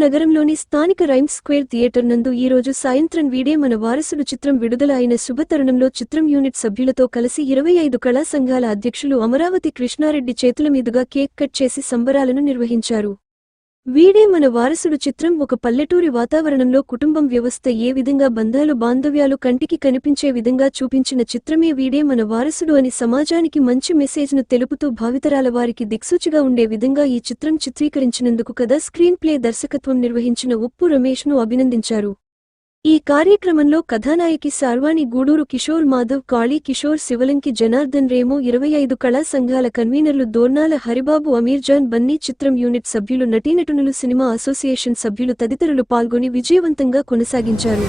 నగరంలోని స్థానిక rhymes square theatre నందు ఈ రోజు సాయంత్రం వీడే మన వారసుడు చిత్రం విడుదల అయిన శుభతరుణంలో చిత్రం యూనిట్ సభ్యులతో కలిసి ఇరవై ఐదు కళా సంఘాల అధ్యక్షులు అమరావతి కృష్ణారెడ్డి చేతుల మీదుగా కేక్ కట్ చేసి సంబరాలను నిర్వహించారు. వీడే మన వారసుడు చిత్రం ఒక పల్లెటూరి వాతావరణంలో కుటుంబం వ్యవస్థ ఏ విధంగా బంధాలు బాంధవ్యాలు కంటికి కనిపించే విధంగా చూపించిన చిత్రమే వీడే మన వారసుడు అని సమాజానికి మంచి మెసేజ్ను తెలుపుతూ భావితరాల వారికి దిక్సూచిగా ఉండే విధంగా ఈ చిత్రం చిత్రీకరించినందుకు కథ స్క్రీన్ ప్లే దర్శకత్వం నిర్వహించిన ఉప్పు రమేష్ను అభినందించారు. ఈ కార్యక్రమంలో కథానాయకి సార్వాణి గూడూరు కిషోర్ మాధవ్ కాళీ కిషోర్ శివలంకి జనార్దన్ రేమో ఇరవై ఐదు కళా సంఘాల కన్వీనర్లు దోర్నాల హరిబాబు అమీర్జాన్ బన్నీ చిత్రం యూనిట్ సభ్యులు నటీనటునులు సినిమా అసోసియేషన్ సభ్యులు తదితరులు పాల్గొని విజయవంతంగా కొనసాగించారు.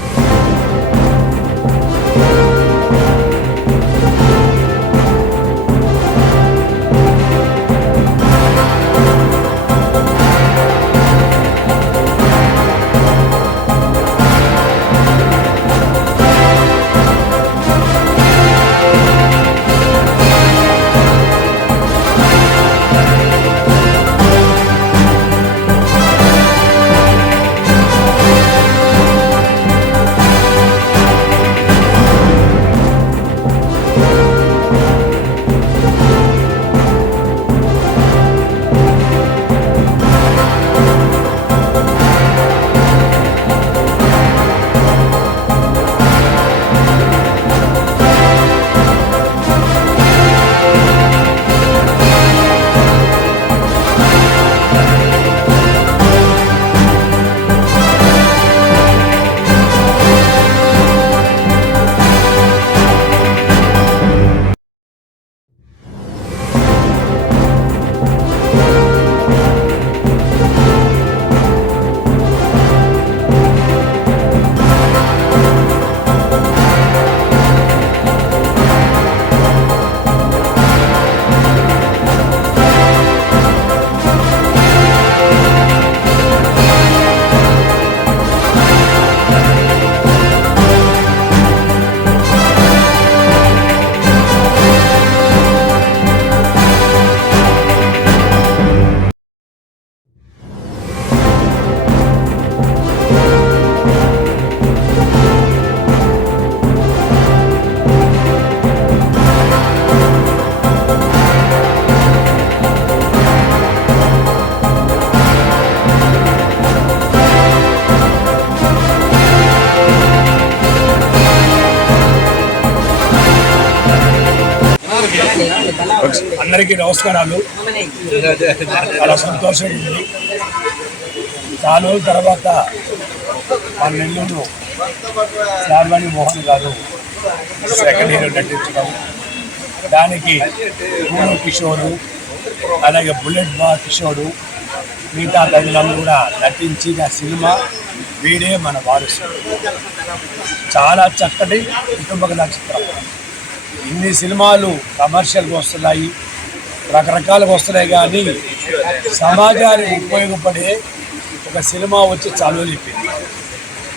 అందరికీ నమస్కారాలు. చాలా సంతోషం ఉంది. చాలా రోజుల తర్వాత మా నెల్లూరు శార్వాణి మోహన్ గారు సెకండ్ హీరో నటించడం దానికి భూమి కిషోరు అలాగే బుల్లెట్ బా కిషోరు మిగతా తల్లిదండ్రులు కూడా నటించిన సినిమా వీడే మన వారసుడు. చాలా చక్కటి కుటుంబ కథా చిత్రం. ఇన్ని సినిమాలు కమర్షియల్గా వస్తున్నాయి రకరకాలుగా వస్తున్నాయి కానీ సమాజానికి ఉపయోగపడే ఒక సినిమా వచ్చి చదువు చెప్పింది.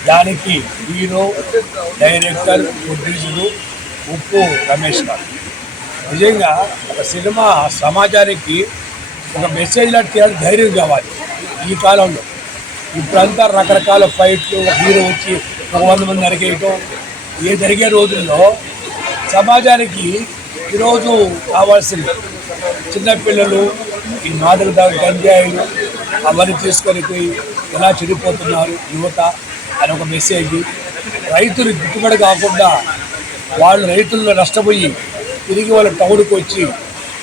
దానికి హీరో డైరెక్టర్ ప్రొడ్యూసరు ఉప్పు రమేష్ గారు. నిజంగా ఒక సినిమా సమాజానికి ఒక మెసేజ్ లాంటి ధైర్యం కావాలి ఈ కాలంలో. ఇప్పుడంతా రకరకాల ఫైట్లు హీరో వచ్చి ఒక వంద మంది నరికేయటం ఏ జరిగే రోజుల్లో సమాజానికి ఈరోజు కావాల్సింది చిన్నపిల్లలు ఈ మాదక దా- గంజాయిలు అవన్నీ తీసుకొని పోయి ఎలా చెడిపోతున్నారు యువత అని ఒక మెసేజ్ రైతులు గిట్టుబడి కాకుండా వాళ్ళు రైతుల్లో నష్టపోయి తిరిగి వాళ్ళ టౌన్కి వచ్చి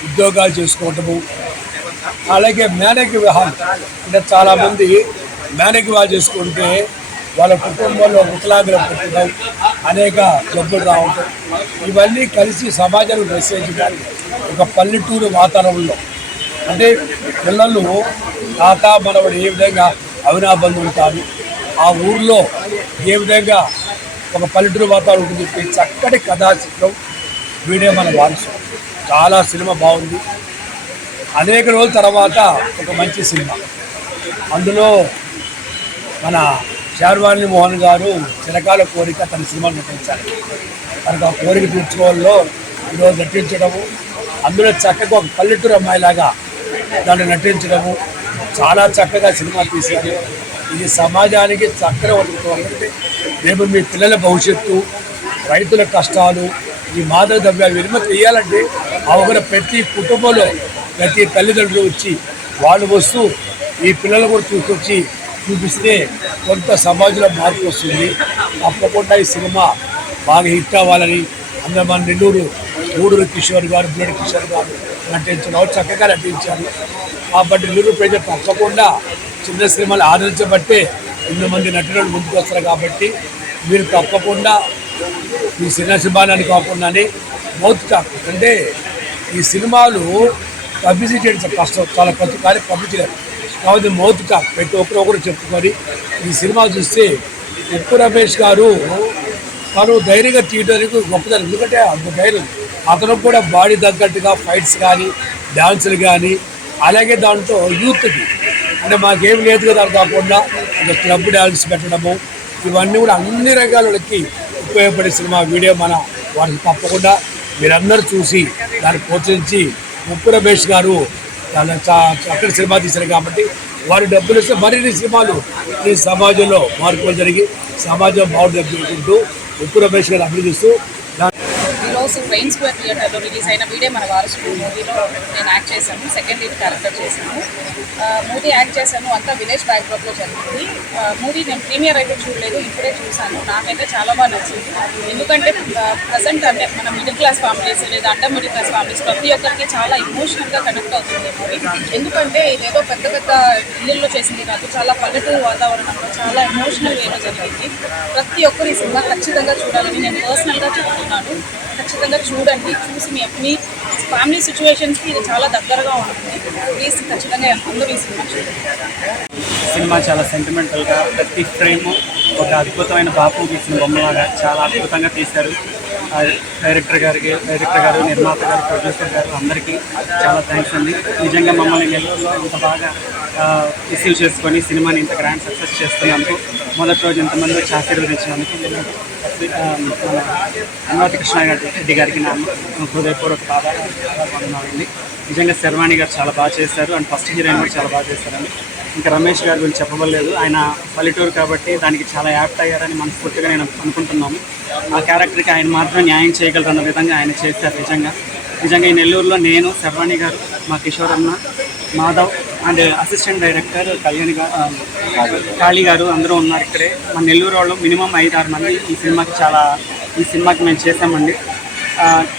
ఉద్యోగాలు చేసుకోవటము అలాగే మేనకి వివాహం అంటే చాలామంది మేనకి వివాహం చేసుకుంటే వాళ్ళ కుటుంబంలో వికలాంగులు పెట్టడం అనేక జబ్బులు రావటం. ఇవన్నీ కలిసి సమాజానికి మెసేజ్ కానీ ఒక పల్లెటూరు వాతావరణంలో అంటే పిల్లలు తాత మనవడు ఏ విధంగా అవినాబంధం కాదు ఆ ఊర్లో ఏ విధంగా ఒక పల్లెటూరు వాతావరణం ఉంటుంది చెప్పి చక్కటి కథా చిత్రం వీడే మన వారసు చాలా సినిమా బాగుంది. అనేక రోజుల తర్వాత ఒక మంచి సినిమా. అందులో మన శార్వాణి మోహన్ గారు చిరకాల కోరిక తన సినిమాను నటించాలి తనకు ఆ కోరిక తీర్చుకోవాలో ఈరోజు నటించడము అందులో చక్కగా ఒక పల్లెటూరు అమ్మాయిలాగా దాన్ని నటించడము చాలా చక్కగా సినిమా తీశారు ఇది సమాజానికి చక్కర వదులుకోవాలంటే రేపు మీ పిల్లల భవిష్యత్తు రైతుల కష్టాలు ఈ మాదక ద్రవ్యాలు వినిమతి చేయాలంటే అవగర ప్రతి కుటుంబంలో ప్రతి తల్లిదండ్రులు వచ్చి వాళ్ళు వస్తూ ఈ పిల్లలు కూడా చూసుకొచ్చి చూపిస్తే కొంత సమాజంలో మార్పు వస్తుంది. తప్పకుండా ఈ సినిమా బాగా హిట్ అవ్వాలని అందరూ మన నెల్లూరు గూడూరు కిషోర్ గారు బ్లడ్ కిషోర్ గారు నటించిన చక్కగా నటించారు. కాబట్టి నెల్లూరు ప్రజలు తప్పకుండా చిన్న సినిమాలు ఆదరించబట్టే ఇంతమంది నటులు ముందుకు వస్తారు కాబట్టి మీరు తప్పకుండా ఈ సినిమా సినిమాలని కాకుండానే మౌత్ టాక్ అంటే ఈ సినిమాలు పబ్లిసిటీ కష్టం చాలా కష్టం. కానీ పబ్లిసిటీ. కాబట్టి మౌత్ ప్రతి ఒక్కరు ఒకరు చెప్పుకొని ఈ సినిమా చూస్తే ఉప్పు రమేష్ గారు తను ధైర్యంగా తీయడానికి గొప్పదారు ఎందుకంటే అంత ధైర్యం. అతను కూడా బాడీ తగ్గట్టుగా ఫైట్స్ కానీ డ్యాన్సులు కానీ అలాగే దాంట్లో యూత్కి. అంటే మాకేం లేదు కదా కాకుండా ఒక క్లబ్ డ్యాన్స్ పెట్టడము ఇవన్నీ కూడా అన్ని రంగాలకి ఉపయోగపడే సినిమా వీడియో మన వారికి తప్పకుండా మీరందరూ చూసి దాన్ని ప్రోత్సహించి ఉప్పు రమేష్ గారు చాలా సినిమా తీశారు కాబట్టి వారి డబ్బులు ఇస్తే మరిన్ని సినిమాలు ఈ సమాజంలో మార్పులు జరిగి సమాజం బాగుంటుంటూ ఉప్పు రమేష్ గారు అభినందిస్తూ హౌస్ ఫ్రెయిన్ స్క్వేర్ థియేటర్లో రిలీజ్ అయిన వీడే మన వారసుడు మూవీలో నేను యాక్ట్ చేశాను సెకండ్ ఇయర్ క్యారెక్టర్ చేశాను. మూవీ యాక్ట్ చేశాను అంతా విలేజ్ బ్యాక్డ్రాప్లో జరిగింది. మూవీ నేను ప్రీమియర్ అయితే చూడలేదు ఇప్పుడే చూశాను. నాకైతే చాలా బాగా నచ్చింది. ఎందుకంటే ప్రజెంట్ అంటే మన మిడిల్ క్లాస్ ఫ్యామిలీస్ లేదా అండర్ మిడిల్ క్లాస్ ఫ్యామిలీస్ ప్రతి ఒక్కరికి చాలా ఇమోషనల్గా కనెక్ట్ అవుతుంది మూవీ ఎందుకంటే ఇదేదో పెద్ద పెద్ద ఇళ్ళల్లో చేసింది కాదు చాలా పల్లెటూరు వాతావరణంలో చాలా ఎమోషనల్ వేలో జరిగింది. ప్రతి ఒక్కరు ఈ సినిమా ఖచ్చితంగా చూడాలని నేను పర్సనల్గా చెప్తున్నాను. ఖచ్చితంగా చూడండి చూసి మీ మీ ఫ్యామిలీ సిచ్యువేషన్స్కి ఇది చాలా దగ్గరగా ఉంటుంది. ప్లీజ్ ఖచ్చితంగా అందరూ ఈ సినిమా చూడండి. సినిమా చాలా సెంటిమెంటల్గా ప్రతి ఫ్రేమ్ ఒక అద్భుతమైన బాపు గీసిన బొమ్మలాగా చాలా అద్భుతంగా తీశారు. డైరెక్టర్ గారికి డైరెక్టర్ గారు నిర్మాత గారు ప్రొడ్యూసర్ గారు అందరికీ చాలా థ్యాంక్స్ అండి. నిజంగా మమ్మల్ని నెల్లూరులో ఇంత బాగా రిసీవ్ చేసుకొని సినిమాని ఇంత గ్రాండ్ సక్సెస్ చేస్తున్నందుకు మొదటి రోజు ఇంతమంది వచ్చి ఆశీర్వదించినందుకు నేను, అన్నవతి కృష్ణ రెడ్డి గారికి నా హృదయపూర్వక పాదాలండి నిజంగా శర్వాణి గారు చాలా బాగా చేశారు అండ్ ఫస్ట్ హీరోయిన్ కూడా చాలా బాగా చేశారండి ఇంకా రమేష్ గారి గురించి చెప్పబడలేదు ఆయన పల్లెటూరు కాబట్టి దానికి చాలా యాప్ట్ అయ్యారని మనస్ఫూర్తిగా నేను అనుకుంటున్నాను. ఆ క్యారెక్టర్కి ఆయన మాత్రం న్యాయం చేయగలరన్న విధంగా ఆయన చేశారు నిజంగా. నిజంగా ఈ నెల్లూరులో నేను శర్వాణి గారు మా కిషోర్ అన్న Madhav and assistant director Kalyani గారు కాళీ గారు అందరూ ఉన్నారు ఇక్కడే. మన నెల్లూరు వాళ్ళు మినిమం ఐదు ఆరు మంది ఈ సినిమాకి చాలా ఈ సినిమాకి మేము చేసామండి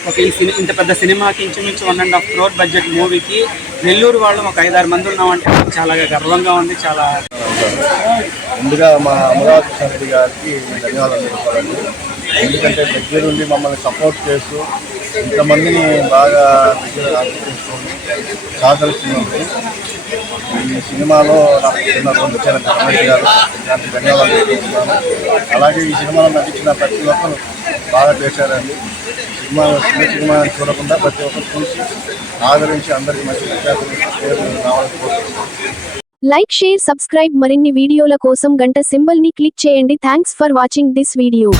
ఒక ఈ సిని ఇంత పెద్ద సినిమాకి ఇంచుమించు one and half crore budget మూవీకి నెల్లూరు వాళ్ళు ఒక ఐదారు మంది ఉన్నామంటే చాలా గర్వంగా ఉంది చాలా ముందుగా మా అమరావతి గారికి ధన్యవాదాలు ఎందుకంటే దగ్గరుండి మమ్మల్ని సపోర్ట్ చేస్తూ ఇంతమందిని బాగా దగ్గర ఆకర్షించుకొని సహకరిస్తున్నందుకు ఈ సినిమాలో నాకు చిన్న రెండు ఇచ్చిన రమేష్ గారు దానికి ధన్యవాదాలు తెలుపుతున్నాను. అలాగే ఈ సినిమాలో నటించిన ప్రతి ఒక్కరు బాగా చేశారండి. సినిమా చిన్న సినిమా చూడకుండా ప్రతి ఒక్కరు చూసి ఆదరించి అందరికీ మంచి విద్యార్థులు పేరు రావాలని కోరుకుంటున్నాను. లైక్ షేర్ సబ్స్క్రైబ్ మరిన్ని వీడియోల కోసం గంట సింబల్ని క్లిక్ చేయండి. Thanks for watching this video